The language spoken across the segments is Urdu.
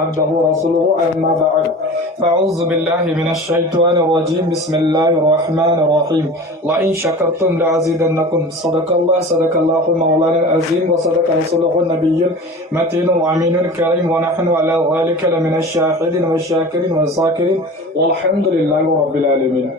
عبده ورسوله أما بعد فأعوذ بالله من الشيطان الرجيم بسم الله الرحمن الرحيم لئن شكرتم لأزيدنكم صدق الله مولانا العظيم وصدق رسوله النبي المتين الأمين الكريم ونحن على ذلك لمن الشاهدين والشاكرين والذاكرين والحمد لله رب العالمين.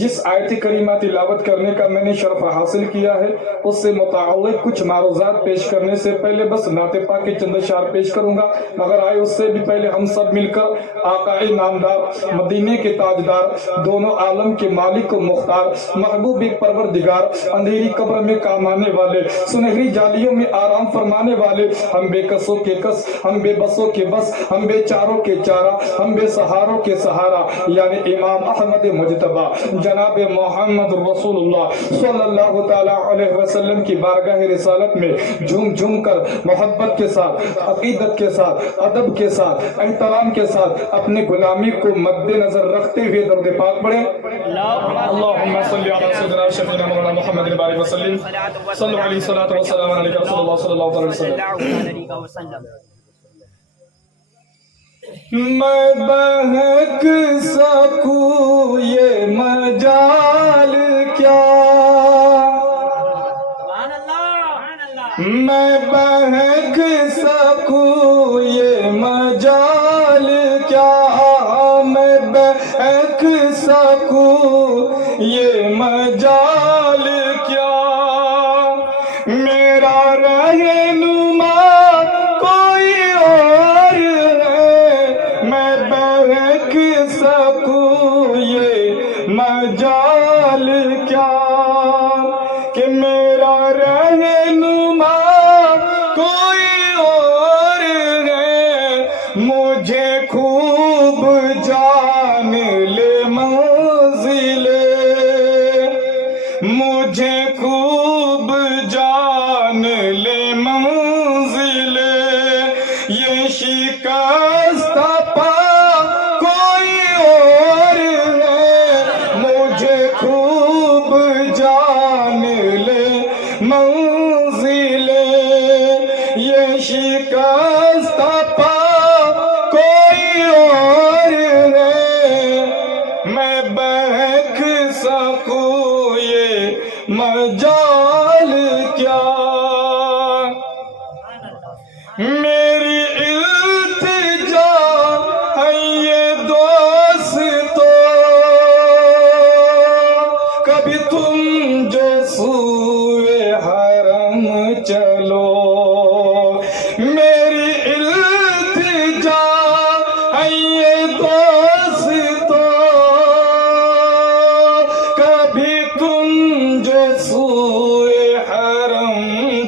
جس آیت کریمہ تلاوت کرنے کا میں نے شرف حاصل کیا ہے اس سے متعلق کچھ معروضات پیش کرنے سے پہلے بس نعت پاک کے چند اشعار پیش کروں گا، مگر آئے اس سے بھی پہلے ہم سب مل کر آقا نامدار، مدینے کے تاجدار، دونوں عالم کے مالک و مختار، محبوب پروردگار، اندھیری قبر میں کام آنے والے، سنہری جالیوں میں آرام فرمانے والے، ہم بے کسوں کے کس، ہم بے بسوں کے بس، ہم بے چاروں کے چارہ، ہم بے سہاروں کے سہارا، یعنی امام احمد مجتبی جناب محمد رسول اللہ صلی اللہ تعالی علیہ وسلم کی بارگاہ رسالت میں جھوم جھوم کر محبت کے ساتھ، عقیدت کے ساتھ، ادب کے ساتھ، احترام کے ساتھ اپنے غلامی کو مد نظر رکھتے ہوئے درود پاک پڑھیں. اللہم صلی علی سیدنا شفیعنا مولانا محمد بارک وسلم صلی علیہ الصلوۃ والسلام علیہ رسول اللہ صلی اللہ علیہ وسلم. میں بہک سکوں یہ مجال کیا، میں بہک سکوں یہ مجال کیا، میں بہک سکوں یہ مجال کیا، میرا رہنما کوئی اور ہے، میں بہک سکوں یہ مجال کیا، کہ میرا رہنما کوئی اور ہے، مجھے خوب جان لے منزلے، مجھے خوب جان لے منزلے، یہ شکستہ پا کوئی اور ہے، مجھے خوب جان لے منزلے، یہ شکستہ پا کوئی اور ہے، میں بہک سکوں یہ مجال کیا، میری التجا ہے یہ دوستو، کبھی تم جو سوئے حرم چلو، میری التجا ہے یہ دوستو، کبھی تم جو سوئے حرم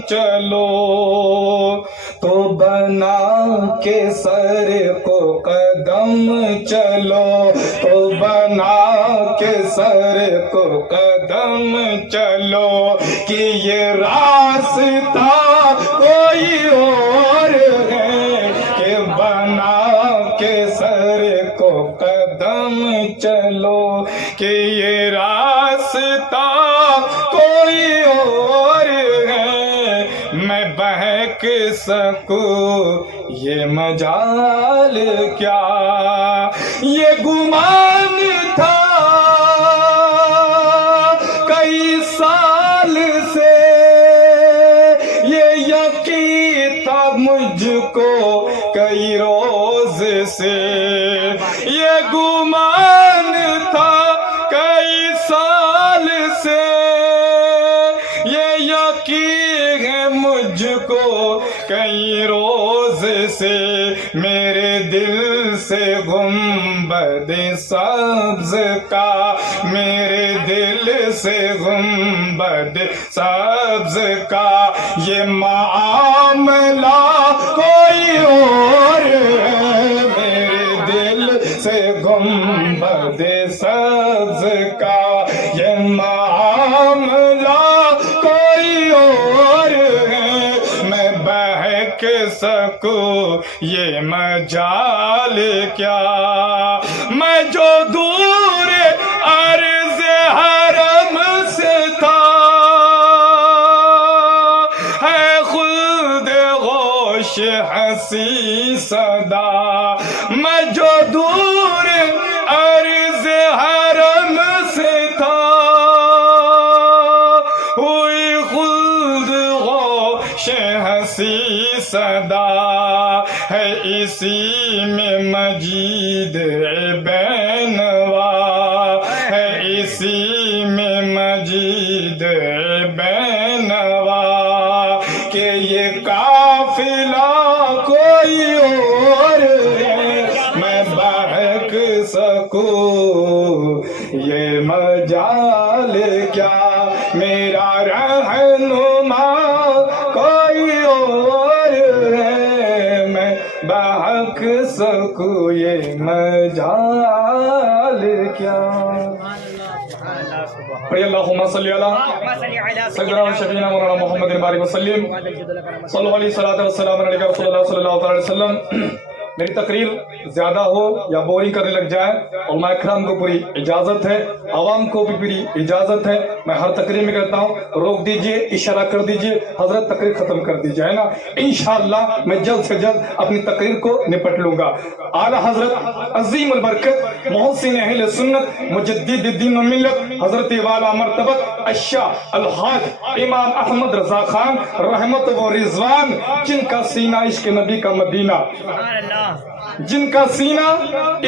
چلو، تو بنا کے سر کو قدم چلو، تو بنا کے سر کو قدم چلو، کہ یہ راستہ کوئی اور ہے، کہ بنا کے سر کو قدم چلو، کہ یہ راستہ کوئی اور ہے، میں بہک سکوں یہ مجال کیا، یہ گمان تھا کئی سال سے، یہ یقین تھا مجھ کو کئی روز سے، یہ گمان تھا کئی سال سے، یہ یقین ہے مجھ کو کئی روز سے، میرے دل سے گنبد سبز کا، میرے دل سے گنبد سبز کا، یہ معاملہ کوئی اور ہے، میرے دل سے گنبد سبز کا، یہ معاملہ کوئی اور ہے، میں بہک سکوں یہ مجال کیا، میں جو دور عرض حرم سے تھا، ہے خلد غوش حسی صدا، میں جو دور عرض حرم سے تھا ہوئی خلد غوش ہنسی صدا ہے اسی میں مجید بینوا ہے اسی میں مجید بینوا کہ یہ قافلہ کوئی اور میں بہک سکوں یہ مجال کیا میرا رہنما کوئی اور ہے میں بہک سکوں یہ مجال کیا پڑھی اللہم صلی علی سیدنا و شفیعنا مولانا محمد بارک وسلم صلی اللہ علیہ وسلم علیہ رسول اللہ صلی اللہ علیہ وسلم. میری تقریر زیادہ ہو یا بورنگ کرنے لگ جائے علماء کرام کو پوری اجازت ہے, عوام کو بھی پوری اجازت ہے. میں ہر تقریر میں کہتا ہوں روک دیجئے, اشارہ کر دیجئے, حضرت تقریر ختم کر دیجئے, ہے نا. انشاءاللہ میں جلد سے جلد اپنی تقریر کو نپٹ لوں گا. اعلیٰ حضرت عظیم البرکت محسن اہل سنت مجدد الدین و ملت حضرت والا مرتبت الشاہ الحاج امام احمد رضا خان رحمت و رضوان, جن کا سینہ عشق نبی کا مدینہ, جن کا سینہ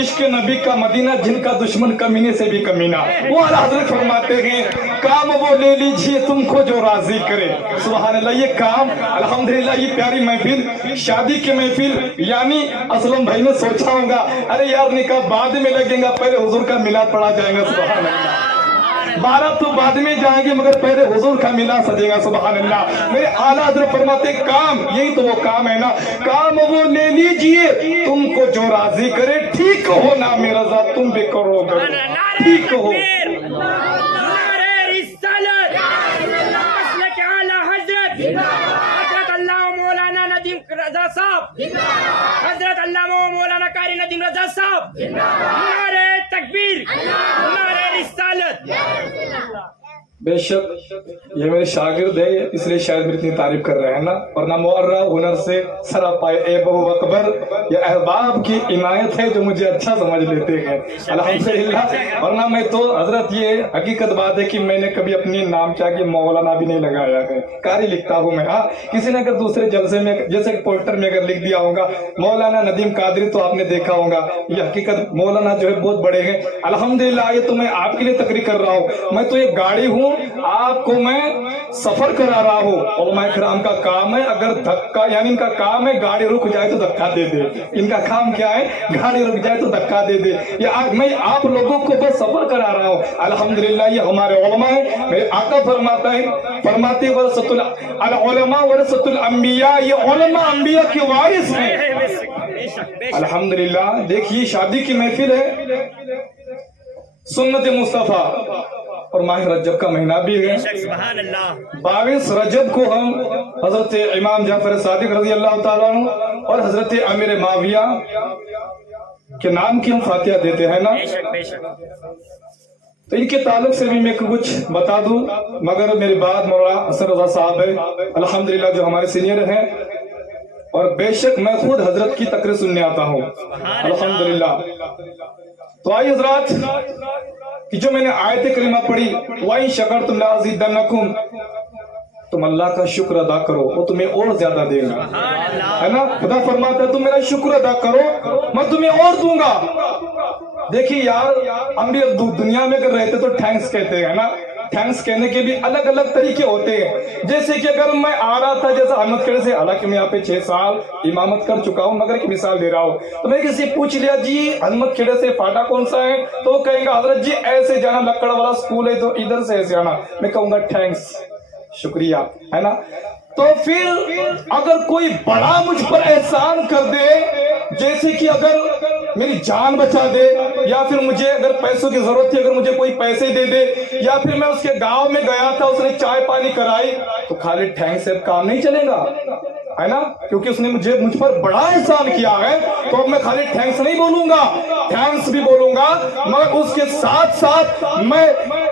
عشق نبی کا مدینہ, جن کا دشمن کمینے سے بھی کمینہ, وہ اعلیٰ حضرت فرماتے ہیں کام وہ لے لیجئے تم کو جو راضی کرے. سبحان اللہ. یہ کام الحمدللہ یہ پیاری محفل شادی کی محفل, یعنی اسلم بھائی نے سوچا ہوگا ارے یار نکاح بعد میں لگیں گا, پہلے حضور کا میلاد پڑھا جائے گا. سبحان اللہ. بارات تو بعد میں جائیں گے مگر پہلے حضور کا میلاد سجے گا. سبحان اللہ. میرے اعلیٰ حضرت فرماتے کام یہی تو وہ کام ہے نا, کام وہ لے لیجئے تم کو جو راضی کرے, ٹھیک ہو نا میرا ذات تم بھی کرو گے, ٹھیک ہو. حضرت علامہ مولانا ندیم رضا صاحب, حضرت علامہ مولانا قاری ندیم رضا صاحب, نعرہ تکبیر, نعرہ رسالت. بے شک یہ میرے شاگرد ہے اس لیے شاید میری اتنی تعریف کر رہے ہیں نا, ورنہ معرہ ہنر سے سرا پائے اے بہو اکبر, یہ احباب کی عنایت ہے جو مجھے اچھا سمجھ لیتے ہیں الحمدللہ. ورنہ میں تو حضرت یہ حقیقت بات ہے کہ میں نے کبھی اپنی نام چاہ کے مولانا بھی نہیں لگایا ہے, قاری لکھتا ہوں میں. ہاں کسی نے اگر دوسرے جلسے میں جیسے پوسٹر میں اگر لکھ دیا ہوگا مولانا ندیم قادری تو آپ نے دیکھا ہوگا, یہ حقیقت مولانا جو ہے بہت بڑے ہیں الحمدللہ. یہ تو میں آپ کے لیے تقریر کر رہا ہوں, میں تو ایک گاڑی ہوں, آپ کو میں سفر کرا رہا ہوں. علماء کرام کا کام ہے اگر دھکا, یعنی ان کا کام ہے گاڑی رک جائے تو دھکا دے دے, ان کا کام کیا ہے گاڑی رک جائے تو دھکا دے دے. میں آپ لوگوں کو بس سفر کرا رہا ہوں الحمدللہ. یہ ہمارے علماء ہیں, میرے آقا فرماتا ہے فرماتے ورثۃ العلماء ورثۃ الانبیاء, یہ علماء انبیاء کے وارث ہیں الحمدللہ. دیکھیے شادی کی محفل ہے, سنت مصطفیٰ اور ماہ رجب کا مہینہ بھی ہے. 22 رجب کو ہم حضرت امام جعفر صادق رضی اللہ تعالیٰ عنہ اور حضرت امیر معاویہ کے نام کی ہم فاتحہ دیتے ہیں نا, تو ان کے تعلق سے بھی میں کچھ بتا دوں, مگر میرے بعد مولانا حسن رضا صاحب ہے الحمدللہ جو ہمارے سینئر ہیں, اور بے شک میں خود حضرت کی تقریر سننے آتا ہوں الحمدللہ. تو آئیے حضرات کہ جو میں نے آیت کریمہ پڑھی وَإِن شَكَرْتُمْ لَأَزِيدَنَّكُمْ, تم اللہ کا شکر ادا کرو وہ تمہیں اور زیادہ دے گا, ہے نا. خدا فرماتا ہے تم میرا شکر ادا کرو میں تمہیں اور دوں گا. دیکھیے یار ہم بھی دنیا میں اگر رہتے تو تھینکس کہتے ہیں نا, تھینکس کہنے کے بھی الگ الگ طریقے ہوتے ہیں. جیسے کہ اگر میں آ رہا تھا جیسا احمد کھڑے سے, حالانکہ میں یہاں پہ 6 سال امامت کر چکا ہوں مگر ایک مثال دے رہا ہوں, تو میں کسی پوچھ لیا جی احمد کھڑے سے فاٹا کون سا ہے, تو وہ کہیں گا حضرت جی ایسے جانا, لکڑ والا سکول ہے تو ادھر سے ایسے آنا. میں کہوں گا تھینکس شکریہ, ہے نا. تو پھر اگر کوئی بڑا مجھ پر احسان کر دے, جیسے کہ اگر میری جان بچا دے, یا پھر مجھے اگر پیسوں کی ضرورت تھی اگر مجھے کوئی پیسے دے دے, یا پھر میں اس کے گاؤں میں گیا تھا اس نے چائے پانی کرائی, تو خالی تھینکس سے کام نہیں چلے گا, ہے نا, کیونکہ اس نے مجھ پر بڑا احسان کیا ہے. تو اب میں خالی تھینکس نہیں بولوں گا, تھینکس بھی بولوں گا, مگر اس کے ساتھ ساتھ میں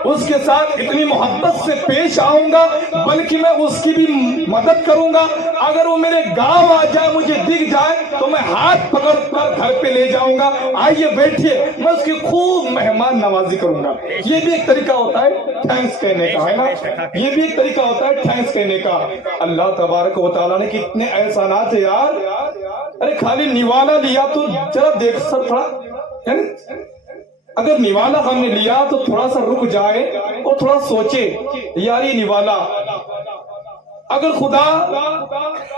اس کے ساتھ اتنی محبت سے پیش آؤں گا بلکہ میں اس کی بھی مدد کروں گا. اگر وہ میرے گاؤں آ جائے مجھے دکھ جائے تو میں ہاتھ پکڑ کر گھر پہ لے جاؤں گا, آئیے بیٹھیے, میں اس کی خوب مہمان نوازی کروں گا. یہ بھی ایک طریقہ ہوتا ہے تھینکس کہنے کا, ہے نا, یہ بھی ایک طریقہ ہوتا ہے تھینکس کہنے کا. اللہ تبارک و تعالیٰ نے کتنے احسانات ہیں یار. ارے خالی نوالا لیا تو ذرا دیکھ سر تھوڑا, اگر نوالا ہم نے لیا تو تھوڑا سا رک جائے اور تھوڑا سوچے یار یہ نوالا اگر خدا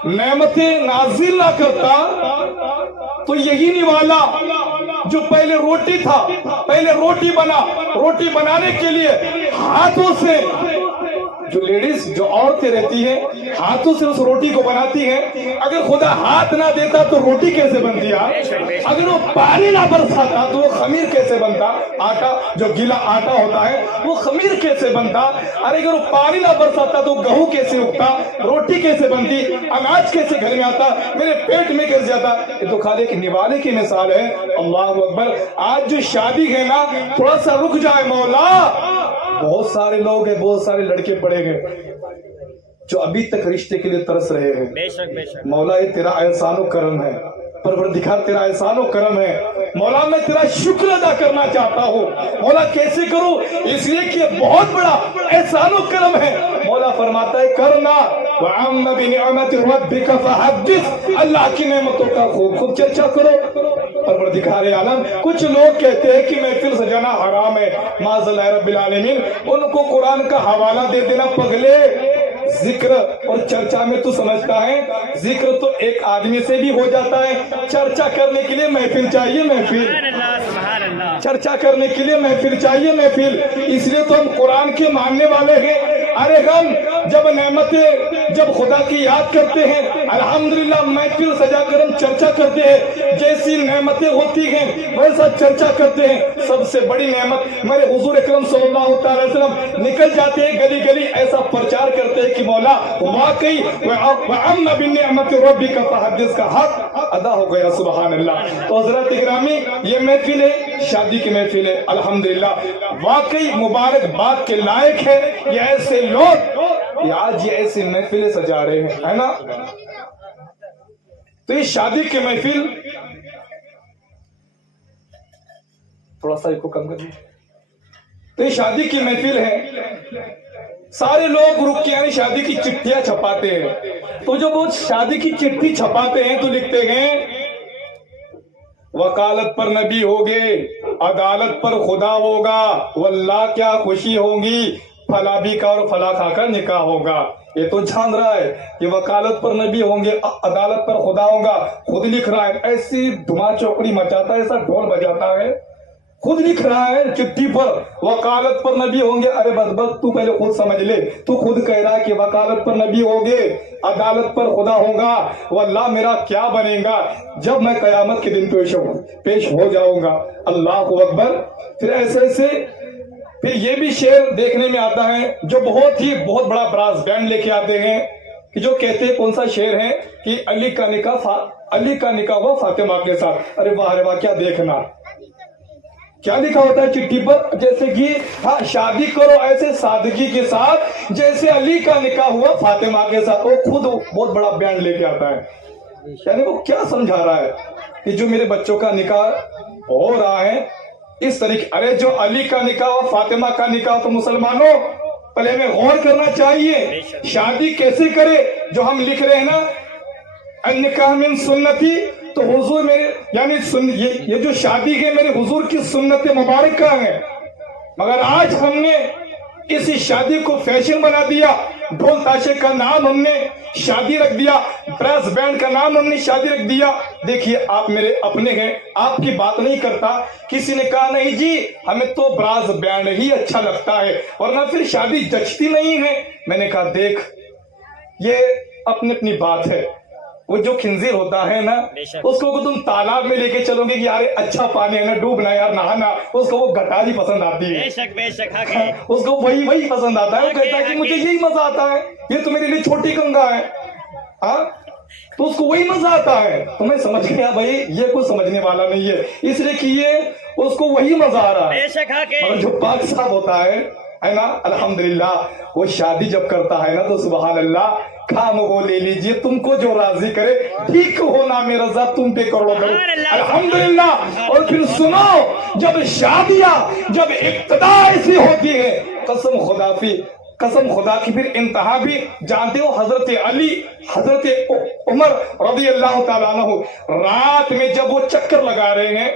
نعمتیں نازل نہ کرتا تو یہی نوالا جو پہلے روٹی تھا, پہلے روٹی بنانے کے لیے ہاتھوں سے, جو لیڈیز جو عورتیں رہتی ہیں ہاتھوں سے اس روٹی کو بناتی ہیں, اگر خدا ہاتھ نہ دیتا تو روٹی کیسے بنتی ہے؟ اگر وہ پانی نہ برساتا تو وہ خمیر کیسے بنتا؟ آٹا جو گیلا آٹا ہوتا ہے وہ خمیر کیسے بنتا؟ ارے اگر وہ پانی نہ برساتا تو گہوں کیسے اگتا, روٹی کیسے بنتی, اناج کیسے گھر میں آتا, میرے پیٹ میں کیسے جاتا؟ یہ تو خالی ایک نوالے کی مثال ہے. اللہ اکبر. آج جو شادی ہے نا تھوڑا سا رک جائے مولا. بہت سارے لوگ ہیں, بہت سارے لڑکے پڑے گئے جو ابھی تک رشتے کے لیے ترس رہے ہیں. بے شک بے شک. مولا یہ تیرا احسان و کرم ہے, پروردگار تیرا احسان و کرم ہے. مولا میں تیرا شکر ادا کرنا چاہتا ہوں. مولا کیسے کروں؟ اس لیے کہ بہت بڑا احسان و کرم ہے. مولا فرماتا ہے کرنا وَعَمَّ بِنِعْمَتِ رَبِّكَ فَحَدِّثْ, اللہ کی نعمتوں کا خوب چرچا کرو. پروردگار عالم, کچھ لوگ کہتے ہیں کہ محفل سجانا حرام ہے, معاذ اللہ رب العالمین. ان کو قرآن کا حوالہ دے دینا پگلے. ذکر اور چرچا میں تو سمجھتا ہے ذکر تو ایک آدمی سے بھی ہو جاتا ہے, چرچا کرنے کے لیے محفل چاہیے, محفل چرچا کرنے کے لیے محفل چاہیے, محفل. اس لیے تو ہم قرآن کے ماننے والے ہیں. ارے ہم جب نعمتیں جب خدا کی یاد کرتے ہیں الحمدللہ محفل سجا کر ہم چرچا کرتے ہیں. جیسی نعمتیں ہوتی ہیں ویسا چرچا کرتے ہیں. سب سے بڑی نعمت میرے حضور اکرم صلی اللہ علیہ وسلم نکل جاتے ہیں گلی گلی, ایسا پرچار کرتے ہیں کہ مولا واقعی وَعَمَّ بِنِعْمَتِ رَبِّكَ فَحَدِّثْ کا حق ادا ہو گیا. سبحان اللہ. تو حضرات اکرامی یہ محفل ہے, شادی کی محفل ہے. الحمدللہ واقعی مبارکباد کے لائق ہے یہ ایسے لوگ آج یہ ایسی محفلیں سجا رہے ہیں, ہے نا. تو یہ شادی کی محفل تھوڑا سا کو کم کر دیں. تو یہ شادی کی محفل ہے. سارے لوگ رک کے شادی کی چٹھیاں چھپاتے ہیں. تو جو وہ شادی کی چٹھی چھپاتے ہیں تو لکھتے ہیں وکالت پر نبی ہوگے, عدالت پر خدا ہوگا, واللہ کیا خوشی ہوگی, فلاں بھی کا اور فلاں کھا کر نکاح ہوگا. یہ تو جان رہا ہے کہ وکالت پر نبی ہوں گے, عدالت پر خدا ہوگا, خود لکھ رہا ہے. ایسی دھما چوکڑی مچاتا ہے, ایسا ڈھول بجاتا ہے, خود لکھ رہا ہے چٹھی پر وکالت پر نبی ہوں گے. ارے بس تو پہلے خود سمجھ لے, تو خود کہہ رہا ہے کہ وکالت پر نبی ہوں گے, عدالت پر خدا ہوگا, واللہ میرا کیا بنے گا جب میں قیامت کے دن پیش ہو جاؤں گا. اللہ اکبر. پھر ایسے پھر یہ بھی شعر دیکھنے میں آتا ہے جو بہت بڑا براس بینڈ لے کے آتے ہیں کہ جو کہتے ہیں کون سا شعر ہے کہ علی کا نکاح ہوا فاطمہ کے ساتھ. ارے واہ رے واہ, کیا دیکھنا کیا لکھا ہوتا ہے چٹھی پر, جیسے کہ ہاں شادی کرو ایسے سادگی کے ساتھ جیسے علی کا نکاح ہوا فاطمہ کے ساتھ. وہ خود بہت بڑا بینڈ لے کے آتا ہے. یعنی وہ کیا سمجھا رہا ہے کہ جو میرے بچوں کا نکاح ہو رہا ہے اس طریقے, ارے جو علی کا نکاح ہوا فاطمہ کا نکاح, تو مسلمانوں پہلے ہمیں غور کرنا چاہیے شادی کیسے کرے. جو ہم لکھ رہے ہیں نا النکاح من سنتی, تو حضور میرے یعنی یہ جو شادی ہے میرے حضور کی سنت مبارکہ ہے. مگر آج ہم نے اسی شادی کو فیشن بنا دیا, ڈھول تاشے کا نام ہم نے شادی رکھ دیا, براس بینڈ کا نام ہم نے شادی رکھ دیا. دیکھیے آپ میرے اپنے ہیں, آپ کی بات نہیں کرتا. کسی نے کہا نہیں جی ہمیں تو براس بینڈ ہی اچھا لگتا ہے ورنہ پھر شادی جچتی نہیں ہے. میں نے کہا دیکھ یہ اپنی بات ہے. وہ جو خنزیر ہوتا ہے نا اس کو تم تالاب میں لے کے چلو گے کہ یار اچھا پانی ہے نا, ڈوبنا یار, نہانا, اس کو وہ گٹاری پسند آتی ہے. بے شک اس کو وہی پسند آتا ہے. وہ کہتا ہے کہ مجھے یہی مزہ آتا ہے, یہ تو میرے لیے چھوٹی گنگا ہے, ہاں تو اس کو وہی مزہ آتا ہے. تو میں سمجھ گیا بھائی یہ کوئی سمجھنے والا نہیں ہے, اس لیے کہ یہ اس کو وہی مزہ آ رہا ہے. مگر جو پاک صاحب ہوتا ہے ہے نا. الحمدللہ وہ شادی جب کرتا ہے نا تو سبحان اللہ کام وہ لے لیجئے, تم کو جو راضی کرے, ٹھیک ہونا میرا ذات تم پہ کروڑوں کرو. الحمدللہ. اور پھر سنو, جب شادیاں جب ابتدا ایسی ہوتی ہے, قسم خدا کی پھر انتہا بھی جانتے ہو. حضرت علی, حضرت عمر رضی اللہ تعالیٰ عنہ رات میں جب وہ چکر لگا رہے ہیں,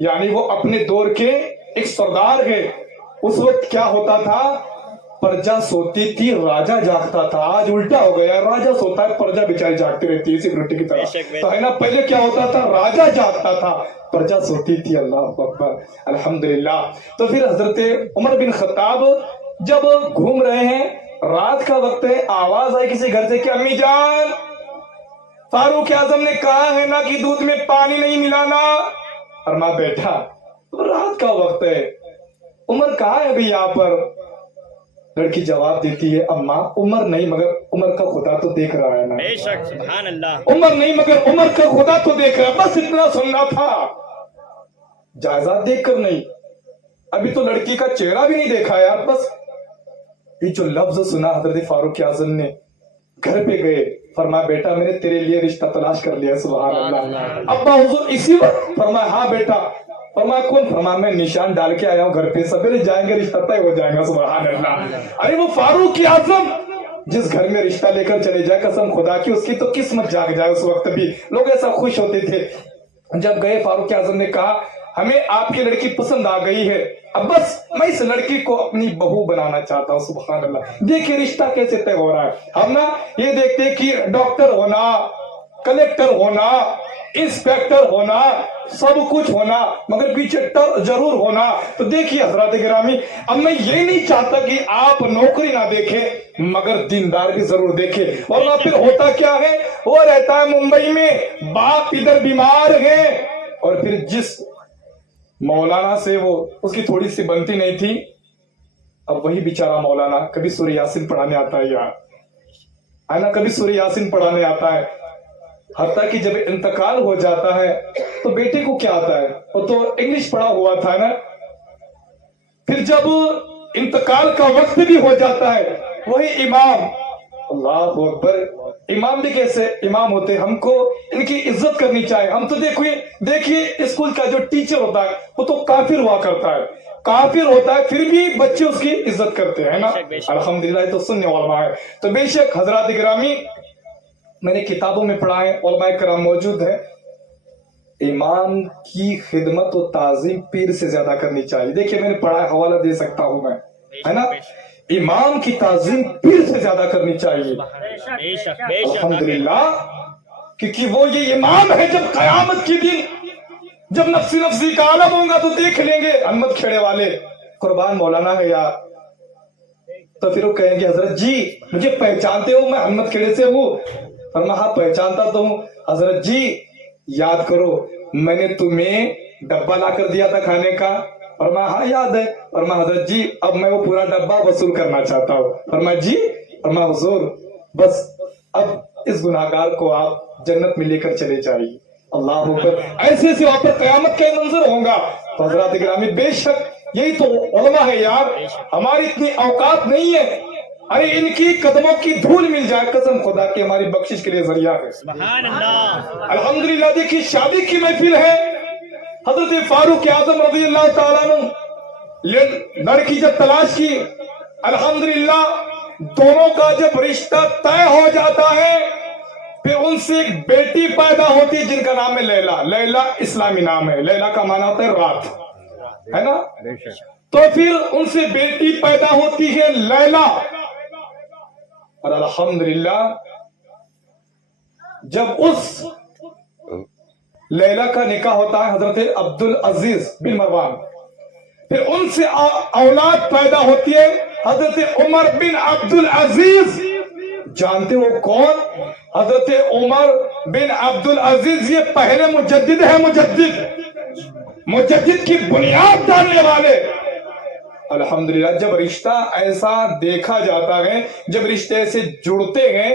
یعنی وہ اپنے دور کے ایک سردار ہے, اس وقت کیا ہوتا تھا, پرجا سوتی تھی, راجا جاگتا تھا. آج الٹا ہو گیا, راجا سوتا ہے, پرجا بیچاری جاگتی رہتی ہے سیکورٹی کی طرح. تو ہے نا, پہلے کیا ہوتا تھا, راجا جاگتا تھا, پرجا سوتی تھی. اللہ اکبر. الحمدللہ. تو پھر حضرت عمر بن خطاب جب گھوم رہے ہیں, رات کا وقت ہے, آواز آئی کسی گھر سے کہ امی جان, فاروق اعظم نے کہا ہے نا کہ دودھ میں پانی نہیں ملانا. فرمایا بیٹا رات کا وقت ہے, عمر کہاں ہے ابھی یہاں پر. لڑکی جواب دیتی ہے, اماں عمر نہیں مگر عمر کا خدا تو دیکھ رہا ہے نا. بے شک سبحان اللہ. عمر نہیں مگر عمر کا خدا تو دیکھ رہا ہے. بس اتنا سننا تھا, جائیداد دیکھ کر نہیں, ابھی تو لڑکی کا چہرہ بھی نہیں دیکھا یار. بس یہ جو لفظ سنا حضرت فاروق اعظم نے, گھر پہ گئے, فرمایا بیٹا میں نے تیرے لیے رشتہ تلاش کر لیا. سبحان اللہ. ابا حضور اسی وقت فرمایا ہاں بیٹا. فرمایا کون؟ فرمایا میں نشان ڈال کے آیا ہوں گھر پہ, سویرے جائیں گے رشتہ طے ہو جائے گا. سبحان اللہ. ارے وہ فاروق اعظم جس گھر میں رشتہ لے کر چلے جائے, قسم خدا کی اس کی تو قسمت جاگ جائے. اس وقت بھی لوگ ایسا خوش ہوتے تھے. جب گئے فاروق اعظم نے کہا ہمیں آپ کی لڑکی پسند آ گئی ہے, اب بس میں اس لڑکی کو اپنی بہو بنانا چاہتا ہوں. سبحان اللہ. دیکھیں رشتہ کیسے طے ہو رہا ہے. ہم نا یہ دیکھتے کہ ڈاکٹر ہونا, کلیکٹر ہونا, انسپیکٹر ہونا, سب کچھ ہونا, مگر پیچھے ضرور ہونا. تو دیکھیے حضرات گرامی, اب میں یہ نہیں چاہتا کہ آپ نوکری نہ دیکھیں مگر دیندار بھی ضرور دیکھیں. اور پھر ہوتا کیا ہے, وہ رہتا ہے ممبئی میں, باپ ادھر بیمار ہے, اور پھر جس مولانا سے وہ اس کی تھوڑی سی بنتی نہیں تھی, اب وہی بیچارہ مولانا کبھی سورہ یاسین پڑھانے آتا ہے یار, ہے نا, کبھی سورہ یاسین پڑھانے آتا ہے. حتیٰ کہ جب انتقال ہو جاتا ہے تو بیٹے کو کیا آتا ہے, وہ تو انگلش پڑھا ہوا تھا نا. پھر جب انتقال کا وقت بھی ہو جاتا ہے, وہی امام, اللہ اکبر, امام بھی کیسے امام ہوتے, ہم کو ان کی عزت کرنی چاہیے. ہم تو دیکھیے اسکول کا جو ٹیچر ہوتا ہے وہ تو کافر ہوا کرتا ہے, کافر ہوتا ہے, پھر بھی بچے اس کی عزت کرتے ہیں نا. الحمدللہ تو سننے والا ہے. تو بے شک حضرات گرامی, میں نے کتابوں میں پڑھا ہے, علماء کرام موجود ہے, امام کی خدمت و تعظیم پیر سے زیادہ کرنی چاہیے. دیکھیے میں نے پڑھا ہے, حوالہ دے سکتا ہوں میں, ہے نا, امام کی تعظیم پیر سے زیادہ کرنی چاہیے. الحمدللہ, کیونکہ وہ یہ امام ہے, جب قیامت کی دن جب نفسی کا عالم ہوگا تو دیکھ لیں گے احمد کھیڑے والے, قربان مولانا ہے یار. تو پھر وہ کہیں گے حضرت جی مجھے پہچانتے ہو, میں احمد کھیڑے سے ہوں. فرمایا ہاں پہچانتا تو ہوں. حضرت جی یاد کرو میں نے تمہیں ڈبہ لا کر دیا تھا کھانے کا. فرمایا ہاں یاد ہے. فرمایا حضرت جی اب میں وہ پورا ڈبہ وصول کرنا چاہتا ہوں. فرمایا جی. فرمایا حضور بس اب اس گناہگار کو آپ جنت میں لے کر چلے جائیے. اللہ اکبر. ایسے ایسے وہاں پر قیامت کا منظر ہوگا. تو حضرات گرامی بے شک یہی تو علماء ہے یار, ہماری اتنی اوقات نہیں ہے. ارے ان کی قدموں کی دھول مل جائے, قسم خدا کی ہماری بخشش کے لیے ذریعہ ہے. سبحان اللہ. الحمدللہ. دیکھیے شادی کی محفل ہے, حضرت فاروق اعظم رضی اللہ تعالیٰ عنہ لڑکی جب تلاش کی, الحمدللہ دونوں کا جب رشتہ طے ہو جاتا ہے, پھر ان سے ایک بیٹی پیدا ہوتی ہے جن کا نام ہے لیلا. لیلا اسلامی نام ہے, لیلا کا معنی ہوتا ہے رات, ہے نا. تو پھر ان سے بیٹی پیدا ہوتی ہے لیلا. اور الحمدللہ جب اس لیلا کا نکاح ہوتا ہے حضرت عبدالعزیز بن مروان, پھر ان سے اولاد پیدا ہوتی ہے حضرت عمر بن عبدالعزیز. جانتے ہو کون؟ حضرت عمر بن عبدالعزیز یہ پہلے مجدد ہے, مجدد کی بنیاد ڈالنے والے. الحمدللہ جب رشتہ ایسا دیکھا جاتا ہے, جب رشتے سے جڑتے ہیں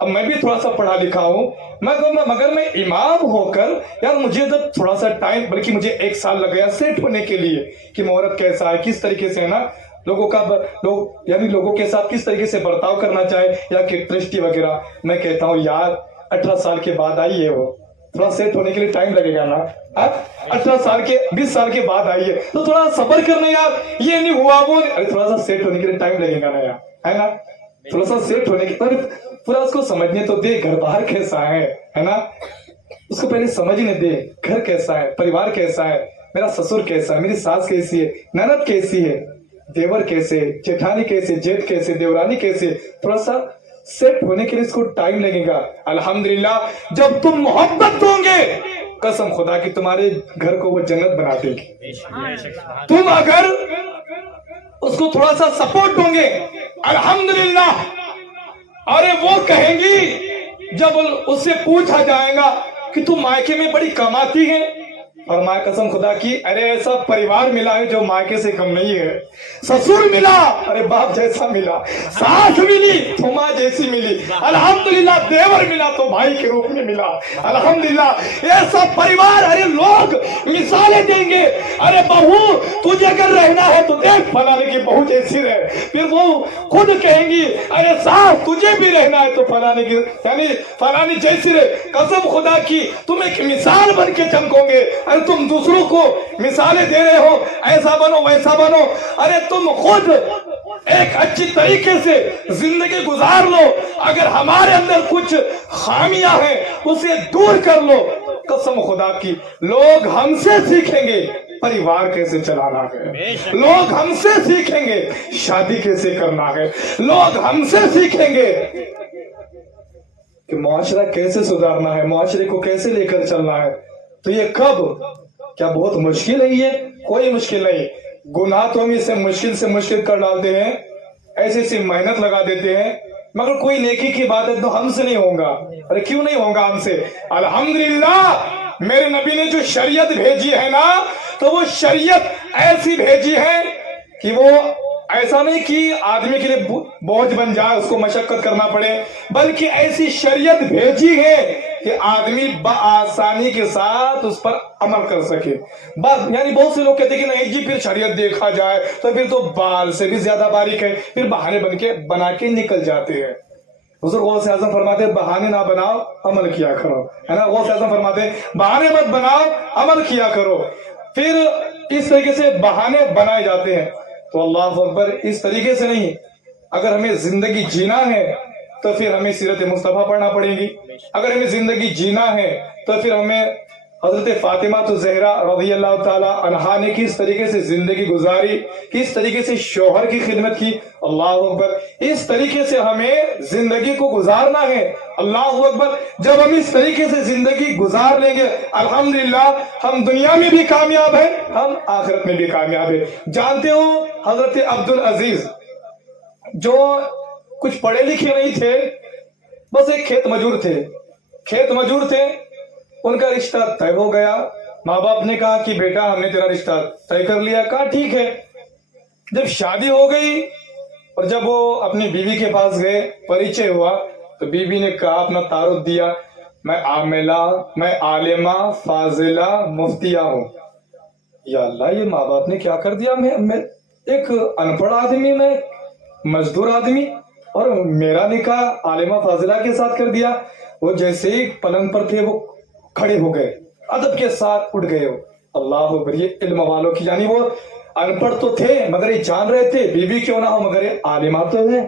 اب میں بھی تھوڑا سا پڑھا لکھا ہوں، مگر میں امام ہو کر یار مجھے جب تھوڑا سا ٹائم، بلکہ مجھے 1 سال لگ گیا سیٹ ہونے کے لیے کہ عورت کیسا ہے، کس طریقے سے ہے نا لوگوں کے ساتھ کس طریقے سے برتاؤ کرنا چاہے، یا کہ درشٹی وغیرہ. میں کہتا ہوں یار 18 سال کے بعد آئیے، وہ تھوڑا سیٹ ہونے کے لیے ٹائم لگے گا نا. 18 سال کے 20 سال کے بعد آئیے تو تھوڑا صبر کرنا یار، یہ نہیں ہوا وہ نہیں. ارے تھوڑا سا سیٹ ہونے کے لیے ٹائم لگے گا نا یار، ہے نا. تھوڑا سا سیٹ ہونے کے پورا اس کو سمجھنے تو دے، گھر باہر کیسا ہے نا. اس کو پہلے سمجھنے دے، گھر کیسا ہے، پریوار کیسا ہے، میرا سسر کیسا ہے، میری ساس کیسی ہے، نند کیسی ہے، دیور کیسے، جیٹھانی کیسے، جیٹ کیسے، دیورانی کیسے. تھوڑا سا سیٹ ہونے کے لیے اس کو ٹائم لگے گا. الحمدللہ جب تم محبت دو گے، قسم خدا کی تمہارے گھر کو وہ جنت بنا دے گی. تم اگر اس کو تھوڑا سا سپورٹ دو گے، الحمدللہ. ارے وہ کہیں گی جب اس سے پوچھا جائے گا کہ تم مائکے میں بڑی کماتی ہے، اور ماں قسم خدا کی ارے ایسا پریوار ملا ہے جو مائکے سے کم نہیں ہے. سسر ملا، ارے باپ جیسا ملا. ساس ملی تو ماں جیسی ملی. الحمدللہ دیور ملا تو بھائی کے روپ میں ملا. الحمدللہ ایسا پریوار. ارے لوگ مثالیں دیں گے، ارے بہو تجھے اگر رہنا ہے تو دیکھ فلانے کی بہو جیسی رہے. پھر وہ خود کہیں گی ارے ساس تجھے بھی رہنا ہے تو فلانے کی یعنی فلانی جیسی رہے. قسم خدا کی تم ایک مثال بن کے چمکو گے. تم دوسروں کو مثالیں دے رہے ہو، ایسا بنو ویسا بنو. ارے تم خود ایک اچھی طریقے سے زندگی گزار لو. اگر ہمارے اندر کچھ خامیاں ہیں اسے دور کر لو. قسم خدا کی لوگ ہم سے سیکھیں گے پریوار کیسے چلانا ہے، لوگ ہم سے سیکھیں گے شادی کیسے کرنا ہے، لوگ ہم سے سیکھیں گے کہ معاشرہ کیسے سدھارنا ہے، معاشرے کو کیسے لے کر چلنا ہے. تو یہ کب کیا بہت مشکل ہے؟ یہ کوئی مشکل نہیں. گناہ تو ہم اسے مشکل کر ڈالتے ہیں، ایسی محنت لگا دیتے ہیں، مگر کوئی نیکی کی بات ہے تو ہم سے نہیں ہوگا. ارے کیوں نہیں ہوگا ہم سے؟ الحمدللہ میرے نبی نے جو شریعت بھیجی ہے نا، تو وہ شریعت ایسی بھیجی ہے کہ وہ ایسا نہیں کہ آدمی کے لیے بوجھ بن جائے، اس کو مشقت کرنا پڑے، بلکہ ایسی شریعت بھیجی ہے کہ آدمی بآسانی کے ساتھ اس پر عمل کر سکے. یعنی بہت سے لوگ کہتے ہیں کہ نہیں جی پھر شریعت دیکھا جائے تو پھر تو بال سے بھی زیادہ باریک ہے، پھر بہانے بنا کے نکل جاتے ہیں. حضور غوث اعظم فرماتے ہیں بہانے نہ بناؤ عمل کیا کرو، ہے نا. غوث اعظم فرماتے ہیں بہانے مت بناؤ عمل کیا کرو. پھر اس طریقے سے بہانے بنائے جاتے ہیں. تو اللہ اکبر اس طریقے سے نہیں. اگر ہمیں زندگی جینا ہے تو پھر ہمیں سیرت مصطفیٰ پڑھنا پڑے گی. اگر ہمیں زندگی جینا ہے تو پھر ہمیں حضرت فاطمہ زہرا رضی اللہ تعالی عنہا نے کس طریقے سے زندگی گزاری، کس طریقے سے شوہر کی خدمت کی. اللہ اکبر اس طریقے سے ہمیں زندگی کو گزارنا ہے. اللہ اکبر جب ہم اس طریقے سے زندگی گزار لیں گے الحمدللہ ہم دنیا میں بھی کامیاب ہیں، ہم آخرت میں بھی کامیاب ہیں. جانتے ہو حضرت عبدالعزیز جو کچھ پڑھے لکھے نہیں تھے، بس ایک کھیت مزدور تھے. ان کا رشتہ طے ہو گیا. ماں باپ نے کہا کہ بیٹا ہم نے تیرا رشتہ طے کر لیا. کہا ٹھیک ہے. جب شادی ہو گئی اور جب وہ اپنی بیوی کے پاس گئے، پریچے ہوا، تو بیوی نے کہا اپنا تعارف دیا، میں عاملہ، میں عالمہ، فاضلہ، مفتیہ ہوں. یا اللہ یہ ماں باپ نے کیا کر دیا. میں ایک ان پڑھ آدمی، میں مزدور آدمی، اور میرا نکاح عالمہ فاضلہ کے ساتھ کر دیا. وہ جیسے ہی پلنگ پر تھے وہ کھڑے ہو گئے، ادب کے ساتھ اٹھ گئے. اللہ اکبر یہ علم والوں کی، یعنی وہ ان پڑھ تو تھے مگر یہ جان رہے تھے بیوی کیوں نہ ہو مگر یہ عالمہ تو ہے.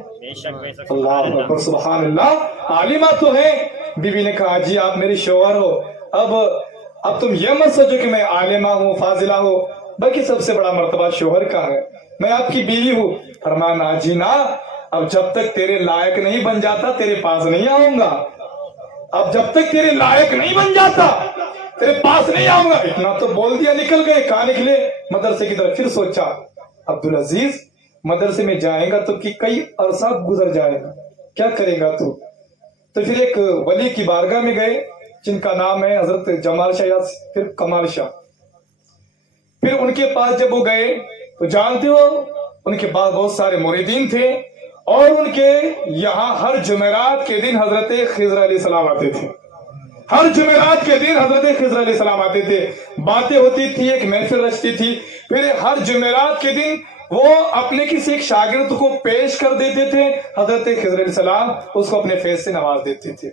اللہ اکبر سبحان اللہ عالمہ تو ہے. بیوی نے کہا جی آپ میری شوہر ہو، اب تم یہ مت سوچو کہ میں عالمہ ہوں فاضلہ ہوں، بلکہ سب سے بڑا مرتبہ شوہر کا ہے، میں آپ کی بیوی ہوں. فرمایا جی نا، اب جب تک تیرے لائق نہیں بن جاتا تیرے پاس نہیں آؤں گا. اب جب تک تیرے لائق نہیں بن جاتا تیرے پاس نہیں آؤں گا. اتنا تو بول دیا، نکل گئے. کہاں نکلے؟ مدرسے کی طرف. پھر سوچا عبدالعزیز مدرسے میں جائے گا تو کئی عرصہ گزر جائے گا، کیا کرے گا تو پھر ایک ولی کی بارگاہ میں گئے جن کا نام ہے حضرت جمال شاہ یا پھر کمال شاہ. پھر ان کے پاس جب وہ گئے تو جانتے ہو ان کے پاس بہت سارے مریدین تھے اور ان کے یہاں ہر جمعرات کے دن حضرت خضر علیہ السلام آتے تھے. ہر جمعرات کے دن حضرت خضر علیہ السلام آتے تھے. باتیں ہوتی تھی, ایک محفل رچتی تھی. پھر ہر جمعرات کے دن وہ اپنے کسی ایک شاگرد کو پیش کر دیتے تھے. حضرت خضر علیہ السلام اس کو اپنے فیض سے نواز دیتے تھے.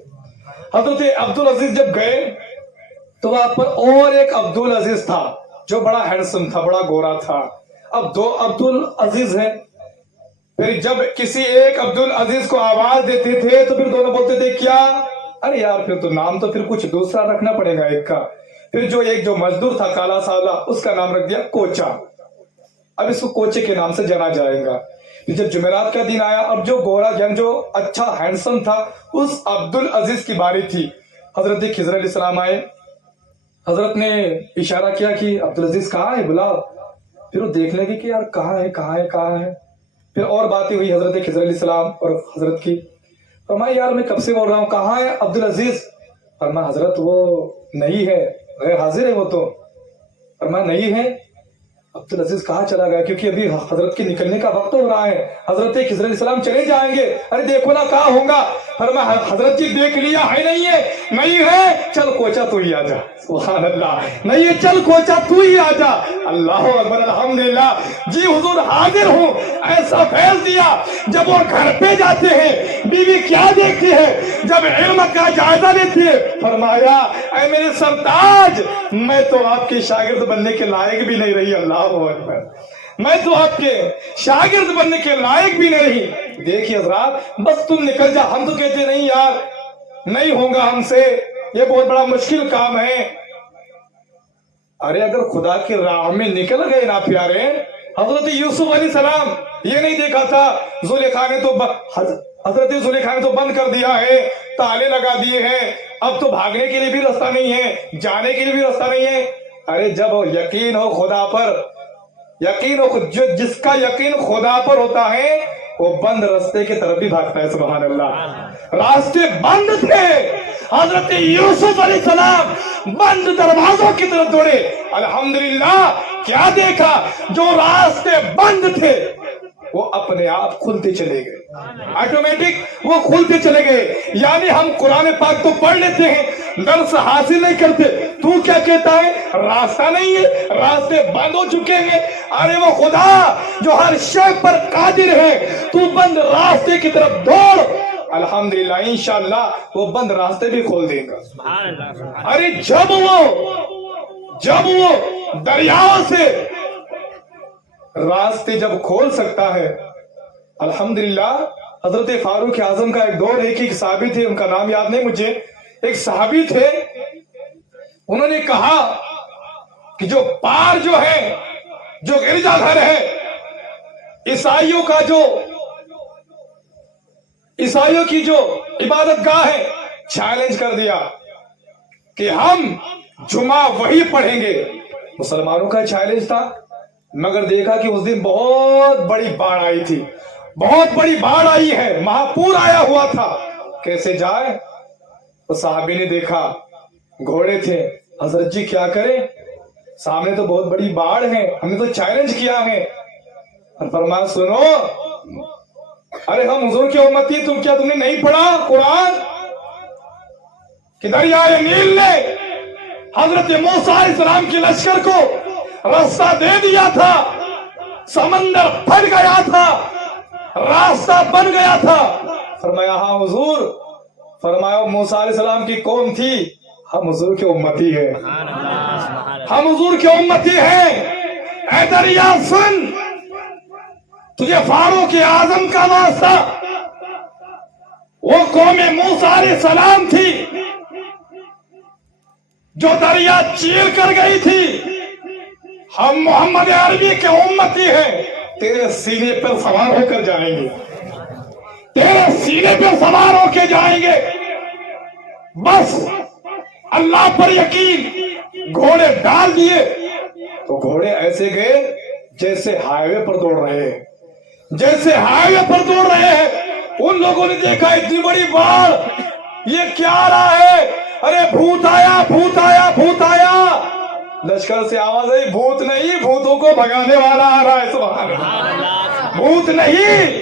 حضرت عبدالعزیز جب گئے تو وہاں پر اور ایک عبدالعزیز تھا جو بڑا ہینڈسم تھا, بڑا گورا تھا. اب دو عبدالعزیز ہیں. پھر جب کسی ایک عبدالعزیز کو آواز دیتے تھے تو پھر دونوں بولتے تھے کیا, ارے یار پھر تو نام تو پھر کچھ دوسرا رکھنا پڑے گا ایک کا. پھر جو مزدور تھا کالا سالا, اس کا نام رکھ دیا کوچا. اب اس کو کوچے کے نام سے جانا جائے گا. جب جمعرات کا دن آیا, اب جو گورا یعنی جو اچھا ہینڈسم تھا اس عبدالعزیز کی باری تھی. حضرت خضر علیہ السلام آئے. حضرت نے اشارہ کیا کہ عبدالعزیز کہاں ہے, بلاؤ. پھر وہ دیکھ لگے کہ یار کہاں ہے. پھر اور باتیں ہوئی حضرت خضر علیہ السلام اور حضرت کی. فرمایا یار میں کب سے بول رہا ہوں, کہاں ہے عبدالعزیز. فرمایا حضرت وہ نہیں ہے, غیر حاضر ہے وہ تو. فرمایا نہیں ہے. عبدالعزیز کہاں چلا گیا, کیونکہ ابھی حضرت کے نکلنے کا وقت ہو رہا ہے, حضرت خضر علیہ السلام چلے جائیں گے. ارے دیکھو نا کہاں ہوگا. فرمایا حضرت جی دیکھ لیا ہے, نہیں ہے, چل کوچا تو ہی آ جا. سبحان اللہ, نہیں ہے چل کوچا تو ہی آ جا. اللہ اکبر, الحمدللہ. جی حضور حاضر ہوں. ایسا فیض دیا. جب وہ گھر پہ جاتے ہیں بیوی کیا دیکھتی ہے, جب علم کا جائزہ لیتی ہے, فرمایا اے میرے سرتاج, میں تو آپ کے شاگرد بننے کے لائق بھی نہیں رہی. اللہ اکبر, میں تو آپ کے شاگرد بننے کے لائق بھی نہیں رہی. دیکھیے حضرات, بس تم نکل جا. ہم تو کہتے نہیں یار نہیں ہوگا ہم سے, یہ بہت بڑا مشکل کام ہے. ارے اگر خدا کی راہ میں نکل گئے نا پیارے, حضرت یوسف علیہ السلام یہ نہیں دیکھا تھا زلیخا نے تو حضرت زلیخا نے تو بند کر دیا ہے, تالے لگا دیے ہیں, اب تو بھاگنے کے لیے بھی راستہ نہیں ہے, جانے کے لیے بھی راستہ نہیں ہے. ارے جب یقین ہو خدا پر, یقین ہو جس کا یقین خدا پر ہوتا ہے وہ بند راستے کی طرف بھی بھاگتا ہے. سبحان اللہ. راستے بند تھے, حضرت یوسف علیہ السلام بند دروازوں کی طرف دوڑے. الحمدللہ کیا دیکھا, جو راستے بند تھے وہ اپنے آپ کھلتے چلے گئے, آٹومیٹک وہ کھلتے چلے گئے. یعنی ہم قرآن پاک تو پڑھ لیتے ہیں, درس حاصل نہیں کرتے. تو کیا کہتا ہے, راستہ نہیں ہے, راستے بند ہو چکے ہیں. ارے وہ خدا جو ہر شے پر قادر ہے, تو بند راستے کی طرف دوڑ, الحمدللہ انشاءاللہ وہ بند راستے بھی کھول دے گا. ارے جب وہ دریا سے راستے جب کھول سکتا ہے, الحمدللہ. حضرت فاروق اعظم کا ایک دور ہے کہ ایک صحابی تھے, ان کا نام یاد نہیں مجھے, ایک صحابی تھے, انہوں نے کہا کہ جو پار جو ہے, جو گرجا گھر ہے, عیسائیوں کی جو عبادت گاہ ہے, چیلنج کر دیا کہ ہم جمعہ وہی پڑھیں گے. مسلمانوں کا چیلنج تھا, مگر دیکھا کہ اس دن بہت بڑی باڑھ آئی تھی, بہت بڑی باڑھ آئی ہے, مہاپور آیا ہوا تھا. کیسے جائے؟ تو صحابی نے دیکھا گھوڑے تھے. حضرت جی کیا کریں, سامنے تو بہت بڑی باڑھ ہے, ہم نے تو چیلنج کیا ہے. اور فرمایا سنو, ارے ہم حضور کی امتی, تم نے نہیں پڑھا قرآن کہ دریائے نیل نے حضرت موسیٰ علیہ السلام کی لشکر کو راستہ دے دیا تھا, سمندر پھٹ گیا تھا, راستہ بن گیا تھا. فرمایا ہاں حضور. فرمایا موسیٰ علیہ السلام کی قوم تھی, ہم حضور کے امتی ہیں, ہم حضور کے امتی ہیں. اے دریا سن, تجھے فاروق اعظم کا واسطہ, وہ قوم موسیٰ علیہ السلام تھی جو دریا چیر کر گئی تھی. ہم محمد عربی کے امتی ہیں, تیرے سینے پر سوار ہو کر جائیں گے, تیرے سینے پر سوار ہو کے جائیں گے. بس اللہ پر یقین. گھوڑے ڈال دیے تو گھوڑے ایسے گئے جیسے ہائی وے پر دوڑ رہے ہیں, جیسے ہائی وے پر دوڑ رہے ہیں. ان لوگوں نے دیکھا اتنی بڑی باڑھ, یہ کیا آ رہا ہے, ارے بھوت آیا, بھوت آیا, بھوت آیا. لشکر سے آواز آئی, بھوت نہیں, بھوتوں کو بھگانے والا آ رہا ہے. سبحان اللہ. بھوت نہیں,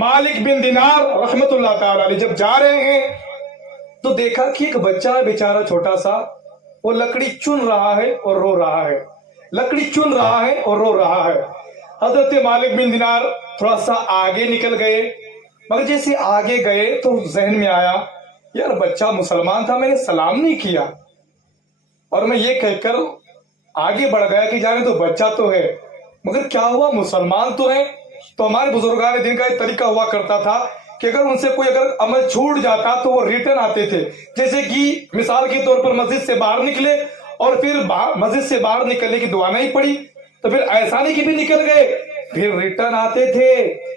مالک بن دینار رحمت اللہ تعالی علیہ جب جا رہے ہیں تو دیکھا کہ ایک بچہ ہے بیچارہ چھوٹا سا، وہ لکڑی چن رہا ہے اور رو رہا ہے، لکڑی چن رہا ہے اور رو رہا ہے۔ حضرت مالک بن دینار تھوڑا سا آگے نکل گئے، مگر جیسے آگے گئے تو ذہن میں آیا یار بچہ مسلمان تھا، میں نے سلام نہیں کیا، اور میں یہ کہہ کر آگے بڑھ گیا کہ جانے تو بچہ تو ہے مگر کیا ہوا مسلمان تو ہے۔ تو ہمارے بزرگان دین کا ایک طریقہ ہوا کرتا تھا کہ اگر ان سے کوئی اگر عمل چھوٹ جاتا تو وہ ریٹرن آتے تھے، جیسے کہ مثال کے طور پر مسجد سے باہر نکلے اور پھر مسجد سے باہر نکلنے کی دعا نہیں پڑی تو پھر ایسا نہیں کہ بھی نکل گئے، پھر ریٹرن آتے تھے،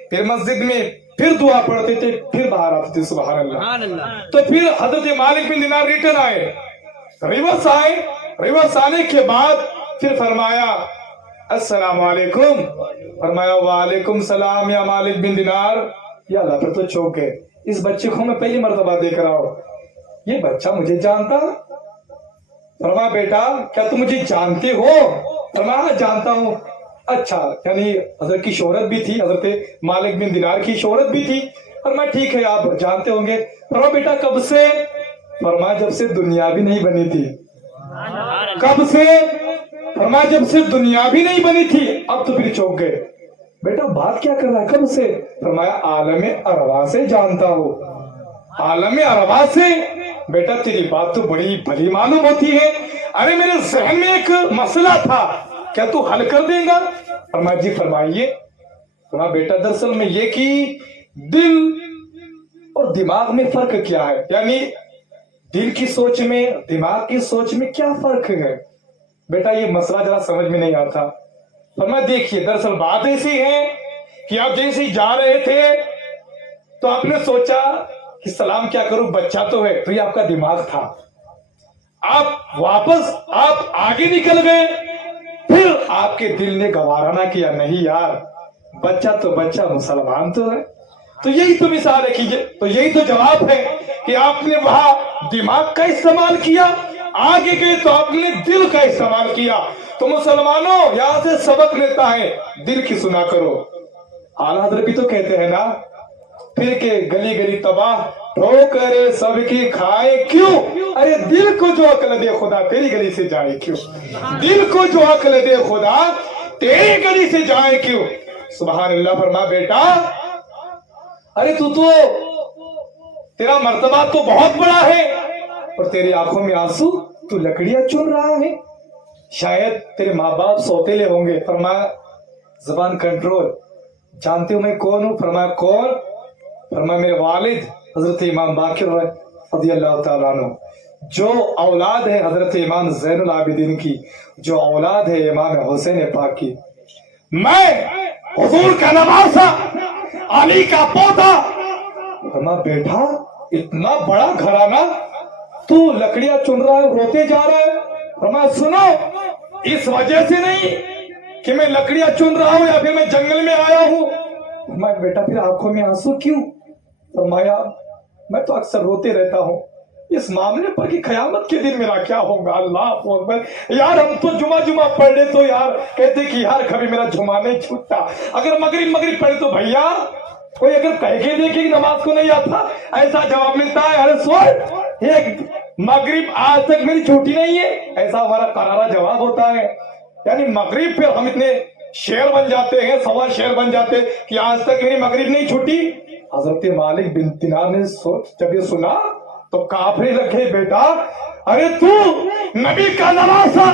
پھر مسجد میں پھر دعا پڑھتے تھے، پھر باہر آتے تھے۔ سبحان اللہ۔ تو پھر حضرت مالک بن دینار ریٹرن آئے، ریورس آئے، ریورس آنے کے بعد پھر فرمایا السلام علیکم، فرمایا وعلیکم السلام یا مالک بن دینار۔ یا اللہ پھر تو چوک گئے، اس بچے کو میں پہلی مرتبہ دیکھ رہا ہوں، یہ بچہ مجھے جانتا؟ فرمایا بیٹا کیا تم مجھے جانتے ہو؟ فرمایا ہاں جانتا ہوں۔ اچھا، یعنی حضرت کی شہرت بھی تھی، حضرت مالک بن دینار کی شہرت بھی تھی۔ فرمایا ٹھیک ہے آپ جانتے ہوں گے۔ فرمایا بیٹا کب سے؟ فرمایا جب سے دنیا بھی نہیں بنی تھی۔ کب سے؟ فرمایا جب سے دنیا بھی نہیں بنی تھی۔ اب تو پھر چوک گئے، بیٹا بات کیا کر رہا ہے کب سے؟ فرمایا عالم ارواح سے جانتا ہوں۔ عالم ارواح سے؟ بیٹا تیری بات تو بڑی بھلی معلوم ہوتی ہے، ارے میرے ذہن میں ایک مسئلہ تھا، کیا تو حل کر دے گا؟ فرمایا جی فرمائیے۔ فرمایا بیٹا دراصل میں یہ کہ دل اور دماغ میں فرق کیا ہے، یعنی دل کی سوچ میں دماغ کی سوچ میں کیا فرق ہے؟ بیٹا یہ مسئلہ ذرا سمجھ میں نہیں آتا۔ فرمایا دیکھیے دراصل بات ایسی ہے کہ آپ جیسے ہی جا رہے تھے تو آپ نے سوچا کہ سلام کیا کروں، بچہ تو ہے، تو یہ آپ کا دماغ تھا۔ آپ واپس آپ آگے نکل گئے، پھر آپ کے دل نے گوارا نہ کیا نہیں یار بچہ تو بچہ مسلمان تو ہے۔ تو یہی تو مثال ہے کیجئے، تو یہی تو جواب ہے کہ آپ نے وہاں دماغ کا استعمال کیا، آگے گئے تو آپ نے دل کا استعمال کیا۔ تو مسلمانوں یہاں سے سبق لیتا ہے دل کی سنا کرو۔ اعلیٰ حضرت بھی تو کہتے ہیں نا، پھر کے گلی گلی تباہ ٹھوکرے سب کی کھائے کیوں، ارے دل کو جو عقل دے خدا تیری گلی سے جائے کیوں، دل کو جو عقل دے خدا تیری گلی سے جائے کیوں۔ سبحان اللہ۔ فرما بیٹا ارے تو تیرا مرتبہ تو بہت بڑا ہے اور تیری آنکھوں میں آنسو، تو لکڑیاں چن رہا ہے، شاید تیرے ماں باپ سوتیلے ہوں گے۔ فرمایا زبان کنٹرول، جانتے ہو میں کون ہوں؟ فرمایا کون؟ فرمایا میرے والد حضرت امام باقر رضی اللہ تعالیٰ عنہ، جو اولاد ہے حضرت امام زین العابدین کی، جو اولاد ہے امام حسین پاک کی، میں حضور کا نواسا، علی کا پوتا۔ فرمایا بیٹا اتنا بڑا گھرانہ، تو لکڑیاں چن رہا ہے، روتے جا رہا ہے۔ فرمایا سنو، اس وجہ سے نہیں کہ میں لکڑیاں چن رہا ہوں یا پھر میں جنگل میں آیا ہوں۔ فرمایا بیٹا پھر آنکھوں میں آنسو کیوں؟ فرمایا میں تو اکثر روتے رہتا ہوں اس معاملے پر کہ قیامت کے دن میرا کیا ہوگا۔ اللہ اکبر۔ یار ہم تو جمعہ پڑھ لے تو یار کہتے کہ یار کبھی میرا جمعہ نہیں چھوٹتا، اگر مغرب پڑھے تو بھیا کوئی اگر کہہ کے دیکھے کہ نماز کو نہیں آتا، ایسا جواب ملتا ہے ارے سوچ ایک مغرب آج تک میری چھوٹی نہیں ہے، ایسا ہمارا کرارا جواب ہوتا ہے۔ یعنی مغرب پہ ہم اتنے شیر بن جاتے ہیں، سوا شیر بن جاتے کہ آج تک میری مغرب نہیں چھوٹی۔ حضرت مالک بن دینار نے جب یہ سنا تو کافرے لگے، بیٹا ارے تو نبی کا نواسا،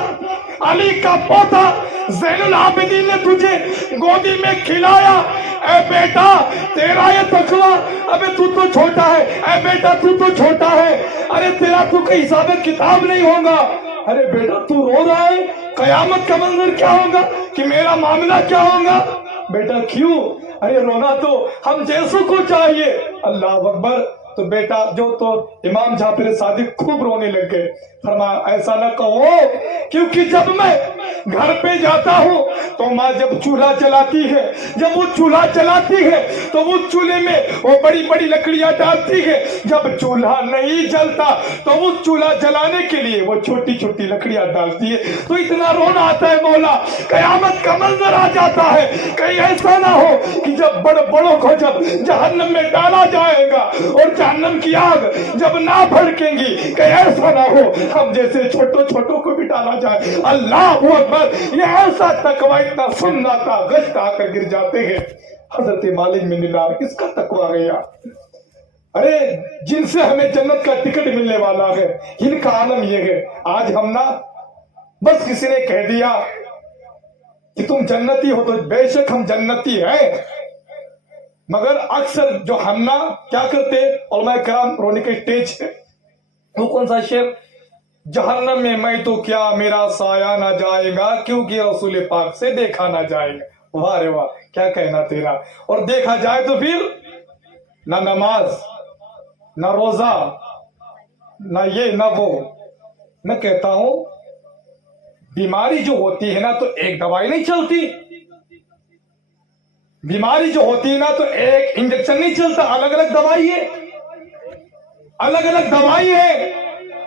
علی کا پوتا، زین العابدین نے تجھے گودی میں کھلایا، اے بیٹا تیرا یہ تقویٰ، ابے تو چھوٹا ہے، اے بیٹا تو چھوٹا ہے، ارے تیرا تو کوئی حساب کتاب نہیں ہوگا، ارے بیٹا تو رو رہا ہے، قیامت کا منظر کیا ہوگا کہ میرا معاملہ کیا ہوگا؟ بیٹا کیوں؟ ارے رونا تو ہم جیسوں کو چاہیے۔ اللہ اکبر۔ تو بیٹا جو تو امام جعفر صادق خوب رونے لگ گئے. فرمایا ایسا نہ کہو, کیونکہ جب میں گھر پہ جاتا ہوں تو ماں جب چولہا جلاتی ہے, جب وہ چولہا جلاتی ہے تو وہ چولہے میں وہ بڑی بڑی لکڑیاں ڈالتی ہے. جب چولہا نہیں جلتا تو وہ چولہا جلانے کے لیے وہ چھوٹی چھوٹی لکڑیاں ڈالتی ہے. تو اتنا رونا آتا ہے مولا, قیامت کا منظر آ جاتا ہے. کہیں ایسا نہ ہو کہ جب بڑوں کو جب جہنم میں ڈالا جائے گا اور جہنم کی آگ جب نہ بھڑکیں گی, کہیں ایسا نہ ہو ہم جیسے چھوٹوں کو بھی ڈالا جائے. اللہ اکبر, یہ ایسا تقوی اتنا سننا تھا, گشت آ کر گر جاتے ہیں. حضرت مالک بن دینار کس کا تقوی گیا. ارے جن سے ہمیں جنت کا ٹکٹ ملنے والا ہے, ان کا عالم یہ ہے. آج ہم نہ بس کسی نے کہہ دیا کہ تم جنتی ہو, تو بے شک ہم جنتی ہیں, مگر اکثر جو ہم نہ کیا کرتے, علماء کرام رونے کے اسٹیج ہے. وہ کون سا شعر, جہنم میں میں تو کیا میرا سایہ نہ جائے گا, کیونکہ رسول پاک سے دیکھا نہ جائے گا. واہ رے واہ, کیا کہنا تیرا. اور دیکھا جائے تو پھر نہ نماز, نہ روزہ, نہ یہ نہ وہ. میں کہتا ہوں بیماری جو ہوتی ہے نا تو ایک دوائی نہیں چلتی. بیماری جو ہوتی ہے نا تو ایک انجیکشن نہیں چلتا, الگ الگ دوائی ہے, الگ الگ دوائی ہے.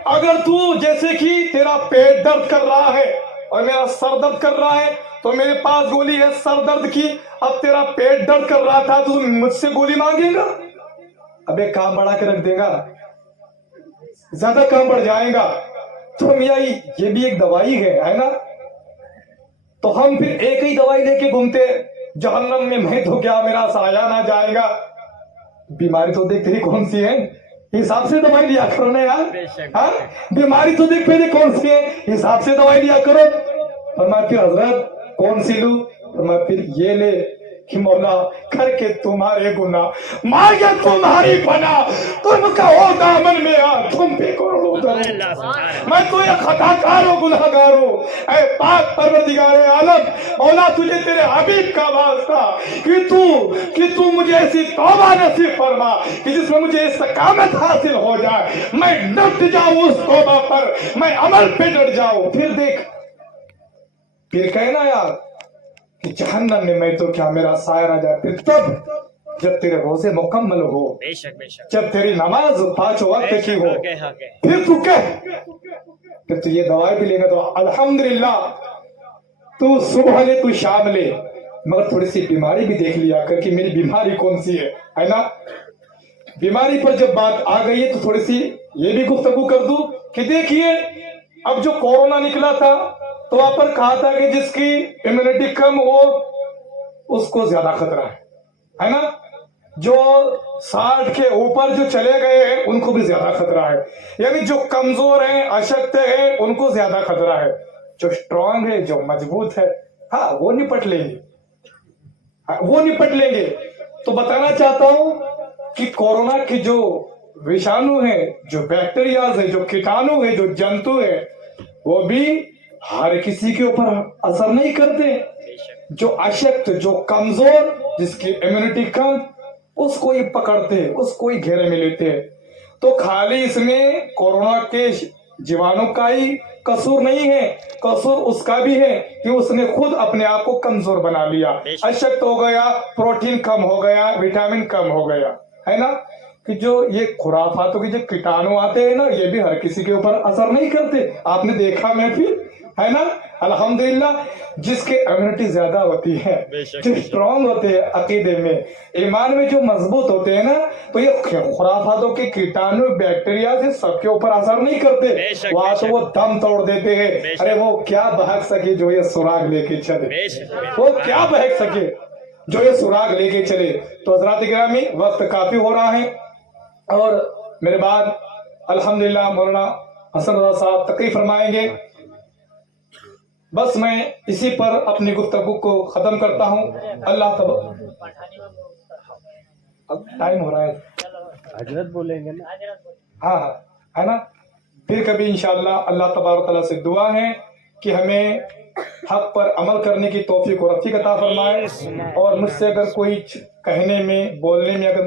اگر تو جیسے کہ تیرا پیٹ درد کر رہا ہے اور میرا سر درد کر رہا ہے تو میرے پاس گولی ہے سر درد کی. اب تیرا پیٹ درد کر رہا تھا تو مجھ سے گولی مانگے گا, اب ایک کام بڑھا کے رکھ دے گا, زیادہ کام بڑھ جائے گا. تو میاں یہ بھی ایک دوائی ہے نا. تو ہم پھر ایک ہی دوائی لے کے گھومتے, جہنم میں تو کیا میرا سایہ نہ جائے گا. بیماری تو دیکھ تیری کون سی ہے, حساب سے دوائی لیا کرو نا یار. بیماری تو دیکھ پہلے کون سی ہے, حساب سے دوائی لیا کرو. فرمایا پھر حضرت کون سی لوں, فرمایا پھر یہ لے کہ مولا کر کے تمہارے گناہ مانگے تمہاری پناہ, تم کا ہو دامن میں آ تم پہ کروڑوں درود. میں تو یہ خطا کار ہوں, گناہ گار ہوں. اے پاک پروردگار عالم, مولا تجھے تیرے حبیب کا واسطہ کہ تو مجھے ایسی توبہ نصیب فرما کہ جس میں مجھے استقامت حاصل ہو جائے, میں ڈٹ جاؤں اس توبہ پر, میں عمل پہ ڈٹ جاؤں. پھر دیکھ, پھر کہنا یار کہ جہنم میں تو کیا میرا سایہ نہ جائے. پھر تب جب تیرے روزے مکمل ہو, جب تیری نماز 5 وقت کی ہو, پھر تو پھر تو یہ دوائی بھی لے گا. تو الحمدللہ تو صبح لے تو شام لے, مگر تھوڑی سی بیماری بھی دیکھ لیا کر کہ میری بیماری کون سی ہے نا. بیماری پر جب بات آ گئی ہے تو تھوڑی سی یہ بھی گفتگو کر دوں کہ دیکھیے اب جو کورونا نکلا تھا تو وہاں پر کہا تھا کہ جس کی امیونٹی کم ہو اس کو زیادہ خطرہ ہے نا. جو 60 کے اوپر جو چلے گئے ہیں ان کو بھی زیادہ خطرہ ہے, یعنی جو کمزور ہیں اشکت ہیں ان کو زیادہ خطرہ ہے. جو اسٹرانگ ہے جو مضبوط ہے ہاں وہ نپٹ لیں گے, وہ نپٹ لیں گے. تو بتانا چاہتا ہوں کہ کورونا کے جو وشانو ہیں, جو بیکٹیریاز ہیں, جو کیٹانو ہیں, جو جنتو ہیں, وہ بھی ہر کسی کے اوپر اثر نہیں کرتے. جو اشکت, جو کمزور, جس کی امیونٹی کم, اس کو ہی پکڑتے, اس کو ہی گھیرے میں لیتے. تو خالی اس میں کورونا کے جیوانوں کا ہی قصور نہیں ہے, قصور اس کا بھی ہے کہ اس نے خود اپنے آپ کو کمزور بنا لیا. اشکت ہو گیا, پروٹین کم ہو گیا, وٹامن کم ہو گیا, ہے نا. کہ جو یہ خرافاتوں کے جو کیٹانو آتے ہیں نا یہ بھی ہر کسی کے اوپر اثر نہیں کرتے. آپ نے دیکھا میں پھر ہے نا الحمدللہ جس کے امیونٹی زیادہ ہوتی ہے, جو اسٹرانگ ہوتے ہیں عقیدے میں, ایمان میں جو مضبوط ہوتے ہیں نا, تو یہ خرافاتوں کے کیٹانو بیکٹیریا سے سب کے اوپر اثر نہیں کرتے. وہاں تو وہ دم توڑ دیتے ہیں. ارے وہ کیا بہک سکے جو یہ سراغ لے کے چلے, وہ کیا بہک سکے جو یہ سراغ لے کے چلے. تو حضرات گرامی وقت کافی ہو رہا ہے اور میرے بعد الحمدللہ مولانا حسن رضا صاحب تقریر فرمائیں گے. بس میں اسی پر اپنی گفتگو کو ختم کرتا ہوں. اللہ اب ٹائم ہو رہا ہے, حضرت بولیں گے نا. ہاں ہے نا. پھر کبھی انشاءاللہ اللہ تبارک تعالیٰ سے دعا ہے کہ ہمیں حق پر عمل کرنے کی توفیق و رفیق عطا فرمائے. اور مجھ سے اگر کوئی کہنے میں بولنے میں اگر